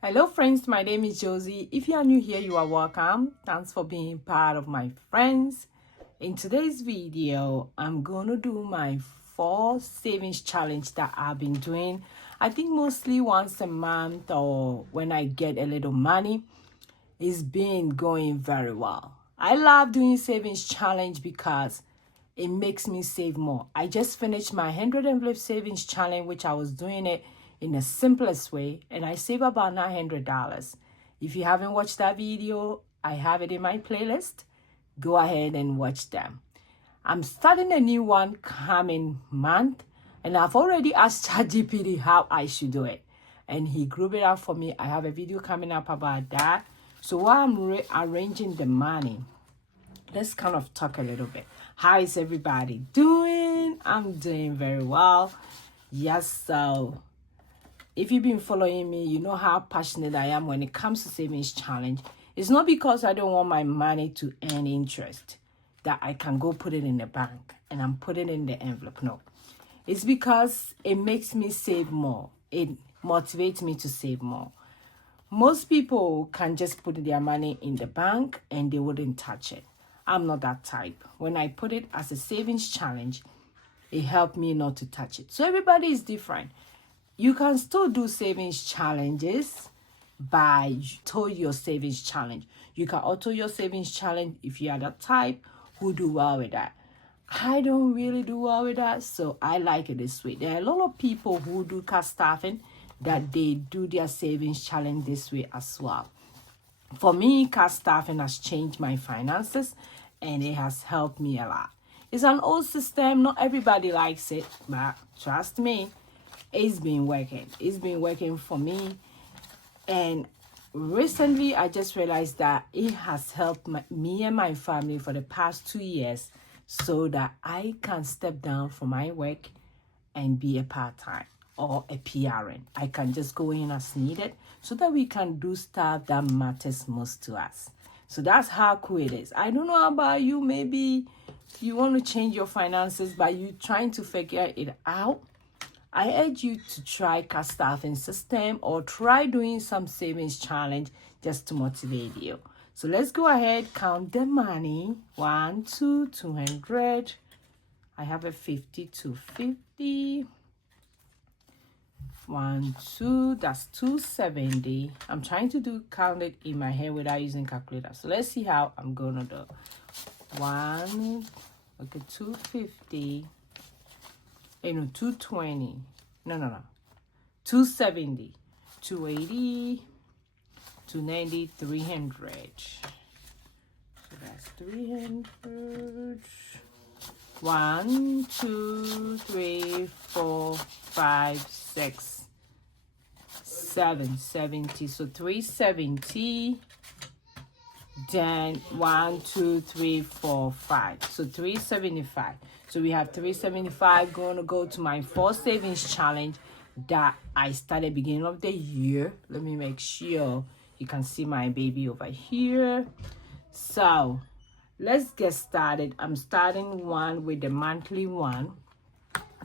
Hello friends, my name is Josie. If you are new here, you are welcome. Thanks for being part of my friends. In today's video, I'm gonna do my 4 savings challenge that I've been doing. I think mostly once a month or when I get a little money. It's been going very well. I love doing savings challenge because it makes me save more. I just finished my 100 envelope savings challenge, which I was doing it in the simplest way, and I save about $900. If you haven't watched that video, I have it in my playlist. Go ahead and watch them. I'm starting a new one coming month, and I've already asked ChatGPT how I should do it, and he grouped it up for me. I have a video coming up about that. So while I'm arranging the money, let's kind of talk a little bit. How is everybody doing? I'm doing very well. Yes, so if you've been following me, you know how passionate I am when it comes to savings challenge. It's not because I don't want my money to earn interest that I can go put it in the bank and I'm putting it in the envelope. No, it's because it makes me save more. It motivates me to save more. Most people can just put their money in the bank and they wouldn't touch it. I'm not that type. When I put it as a savings challenge, it helped me not to touch it. So everybody is different. You can still do savings challenges by auto your savings challenge. You can auto your savings challenge if you are that type who do well with that. I don't really do well with that, so I like it this way. There are a lot of people who do cash staffing that they do their savings challenge this way as well. For me, cash staffing has changed my finances and it has helped me a lot. It's an old system. Not everybody likes it, but trust me, it's been working. It's been working for me. And recently, I just realized that it has helped me and my family for the past 2 years so that I can step down from my work and be a part-time or a PRN. I can just go in as needed so that we can do stuff that matters most to us. So that's how cool it is. I don't know about you. Maybe you want to change your finances, but you're trying to figure it out. I urge you to try cash staffing system or try doing some savings challenge just to motivate you. So let's go ahead, count the money. 1, 2, 200. I have a 50 to 50. 1, 2, that's 270. I'm trying to count it in my head without using calculator. So let's see how I'm gonna do. 1, okay, 250. 220. No. 270. 280. 290. 300. So that's 300. 1, 2, 3, 4, 5, 6, 7, 70. So 370. Then 1, 2, 3, 4, 5. So 375. So we have 375 going to go to my 4 savings challenge that I started beginning of the year. Let me make sure you can see my baby over here. So let's get started. I'm starting one with the monthly one.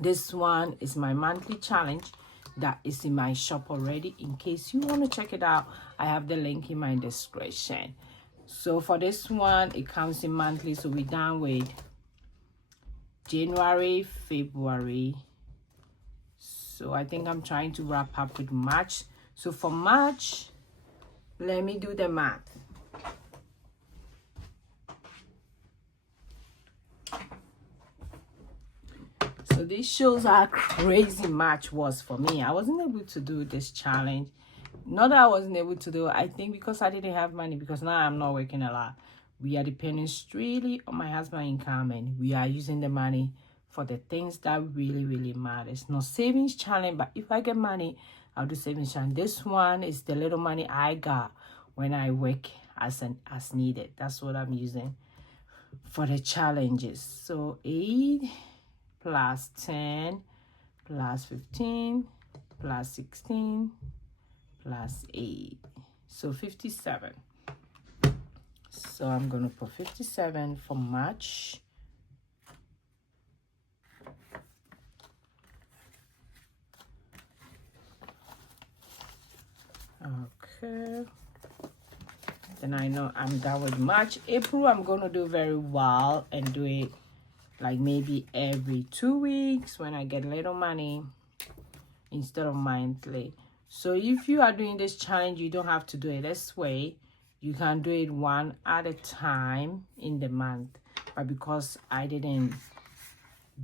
This one is my monthly challenge that is in my shop already. In case you want to check it out, I have the link in my description. So for this one, it comes in monthly. So we're done with January, February. So I think I'm trying to wrap up with March. So for March, let me do the math. So this shows how crazy March was for me. I wasn't able to do this challenge. Not that I wasn't able to do it. I think because I didn't have money, because now I'm not working a lot. We are depending strictly on my husband's income, and we are using the money for the things that really, really matter. It's not savings challenge, but if I get money, I'll do savings challenge. This one is the little money I got when I work as needed. That's what I'm using for the challenges. So 8 plus 10 plus 15 plus 16 plus 8. So 57. So I'm going to put 57 for March. Okay. Then I know I'm done with March. April, I'm gonna do very well and do it like maybe every 2 weeks when I get little money instead of monthly. So if you are doing this challenge, you don't have to do it this way. You can do it one at a time in the month. But because I didn't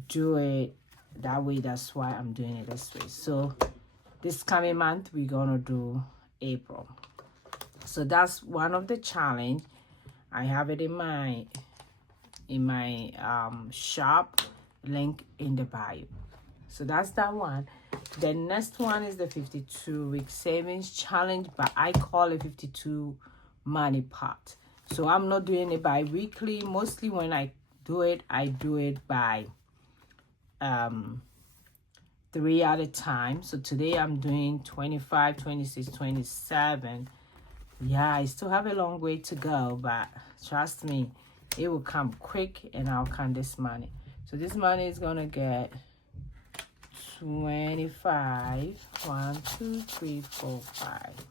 do it that way, that's why I'm doing it this way. So this coming month, we're gonna do April. So that's one of the challenge. I have it in my shop, link in the bio. So that's that one. The next one is the 52-week savings challenge, but I call it 52 money pot. So I'm not doing it bi-weekly. Mostly when I do it by 3 at a time. So today I'm doing 25, 26, 27. Yeah, I still have a long way to go, but trust me, it will come quick and I'll count this money. So this money is gonna get 25. 1, 2, 3, 4, 5.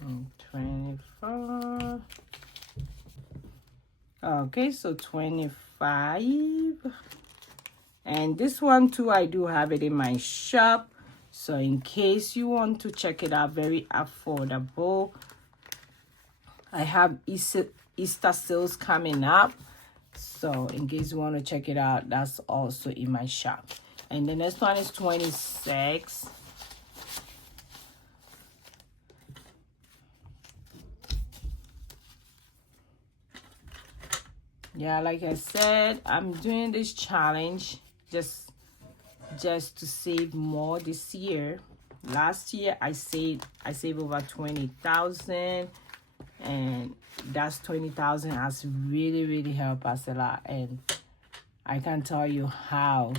And 24. Okay, so 25. And this one too, I do have it in my shop. So in case you want to check it out, very affordable. I have Easter sales coming up. So in case you want to check it out, that's also in my shop. And the next one is 26. Yeah, like I said, I'm doing this challenge just to save more this year. Last year I saved over 20,000, and that's 20,000 has really helped us a lot. And I can tell you how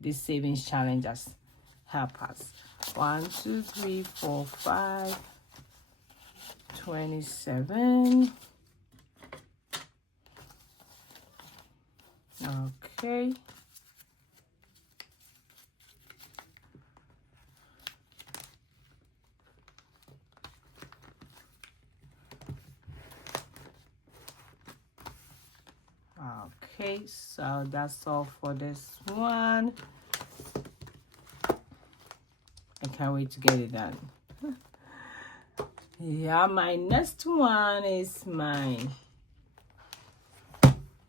this savings challenge has helped us. 1, 2, 3, 4, 5, 27. Okay. Okay, so that's all for this one. I can't wait to get it done. Yeah, my next one is my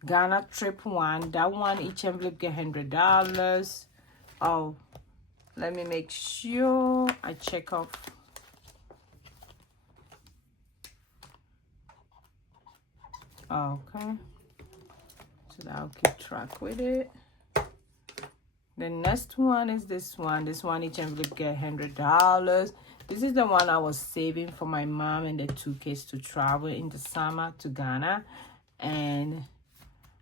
Ghana trip one. That one, each envelope get $100. Oh, let me make sure I check off. Okay, so I'll keep track with it. The next one is this one. This one, each envelope get $100. This is the one I was saving for my mom and the 2 kids to travel in the summer to Ghana. And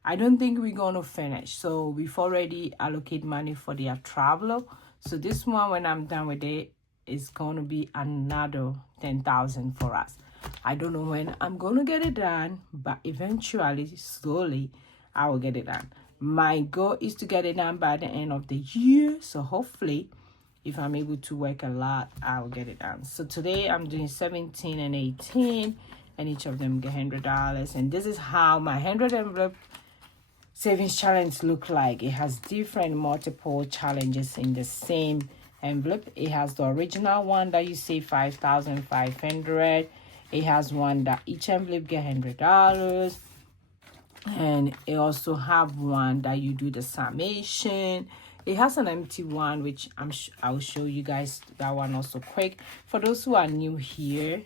I don't think we're going to finish. So we've already allocated money for their travel. So this one, when I'm done with it, is going to be another 10,000 for us. I don't know when I'm going to get it done, but eventually, slowly, I will get it done. My goal is to get it done by the end of the year. So hopefully, if I'm able to work a lot, I'll get it done. So today I'm doing 17 and 18, and each of them get $100. And this is how my 100 envelope savings challenge look like. It has different multiple challenges in the same envelope. It has the original one that you save 5,500. It has one that each envelope get $100. And it also have one that you do the summation. It has an empty one, which I'll show you guys that one also quick. For those who are new here,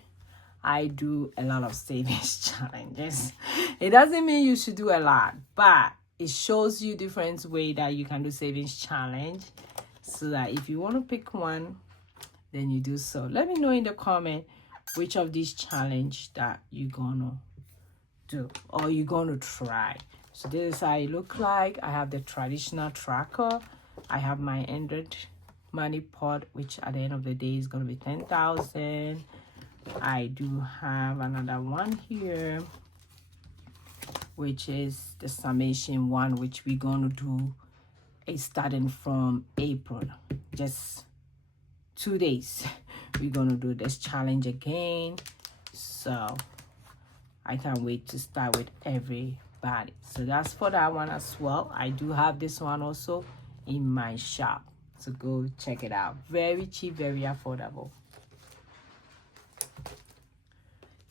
I do a lot of savings challenges. It doesn't mean you should do a lot, but it shows you different way that you can do savings challenge, so that if you want to pick one, then you do so. Let me know in the comment which of these challenge that you're gonna do or you're gonna try. So this is how it look like. I have the traditional tracker. I have my 100 money pot, which at the end of the day is gonna be 10,000. I do have another one here, which is the summation one, which we're going to do is starting from April. Just 2 days. We're going to do this challenge again. So I can't wait to start with everybody. So that's for that one as well. I do have this one also in my shop. So go check it out. Very cheap, very affordable.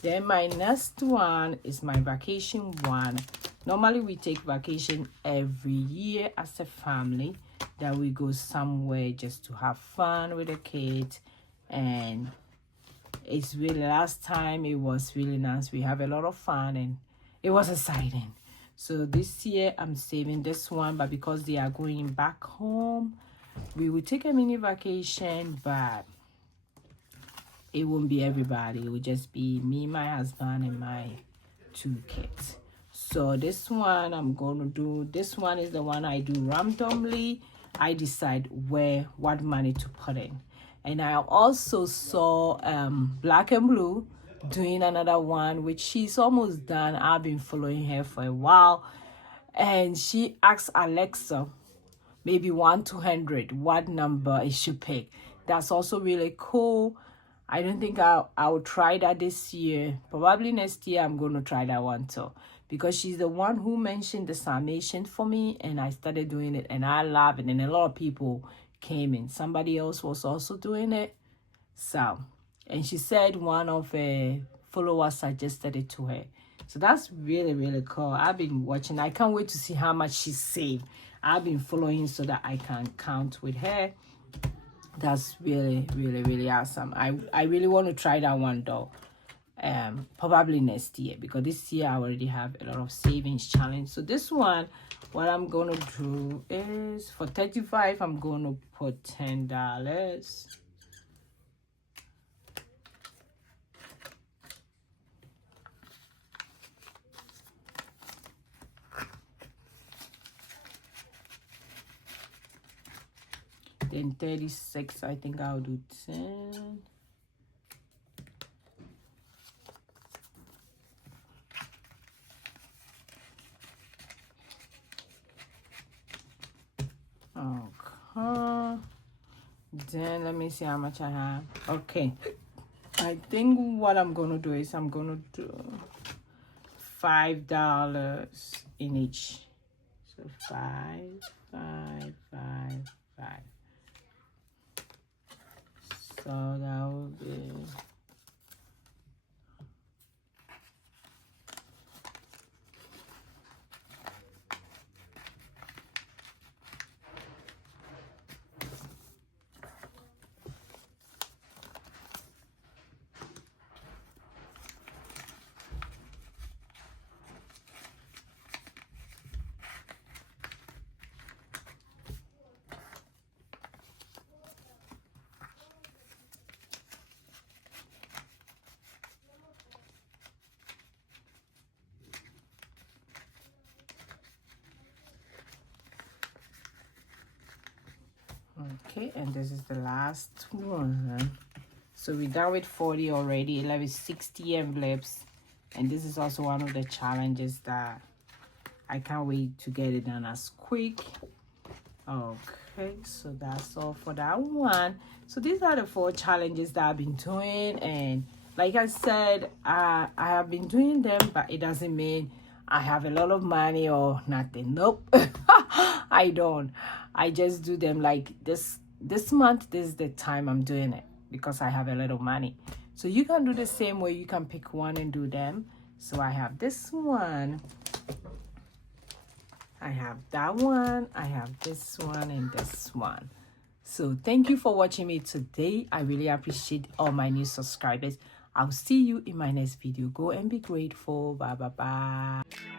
Then my next one is my vacation one. Normally we take vacation every year as a family, that we go somewhere just to have fun with the kids. And it's really, last time it was really nice. We have a lot of fun and it was exciting. So this year I'm saving this one, but because they are going back home, we will take a mini vacation, but it won't be everybody. It will just be me, my husband, and my 2 kids. So this one I'm going to do, this one is the one I do randomly. I decide what money to put in. And I also saw Black and Blue doing another one, which she's almost done. I've been following her for a while. And she asked Alexa, maybe 1 to 100, what number it should pick. That's also really cool. I don't think I'll try that this year. Probably next year I'm going to try that one too, because she's the one who mentioned the summation for me, and I started doing it and I love it. And a lot of people came in. Somebody else was also doing it. So, and she said one of her followers suggested it to her. So that's really, really cool. I've been watching. I can't wait to see how much she saved. I've been following so that I can count with her. That's really, really, really awesome. I really want to try that one though. Probably next year, because this year I already have a lot of savings challenge. So this one, what I'm gonna do is for 35, I'm gonna put $10. Then 36, I think I'll do 10. Okay. Then let me see how much I have. Okay. I think what I'm gonna do is I'm gonna do $5 in each. So 5, 5, 5, 5. So that will be okay, and this is the last one. So we're done with 40 already. 11 60 envelopes, and this is also one of the challenges that I can't wait to get it done as quick. Okay, so that's all for that one. So these are the 4 challenges that I've been doing, and like I said, I have been doing them, but it doesn't mean I have a lot of money or nothing. Nope. I don't. I just do them like this month. This is the time I'm doing it because I have a little money. So you can do the same way. You can pick one and do them. So I have this one, I have that one, I have this one, and this one. So thank you for watching me today. I really appreciate all my new subscribers. I'll see you in my next video. Go and be grateful. Bye bye bye.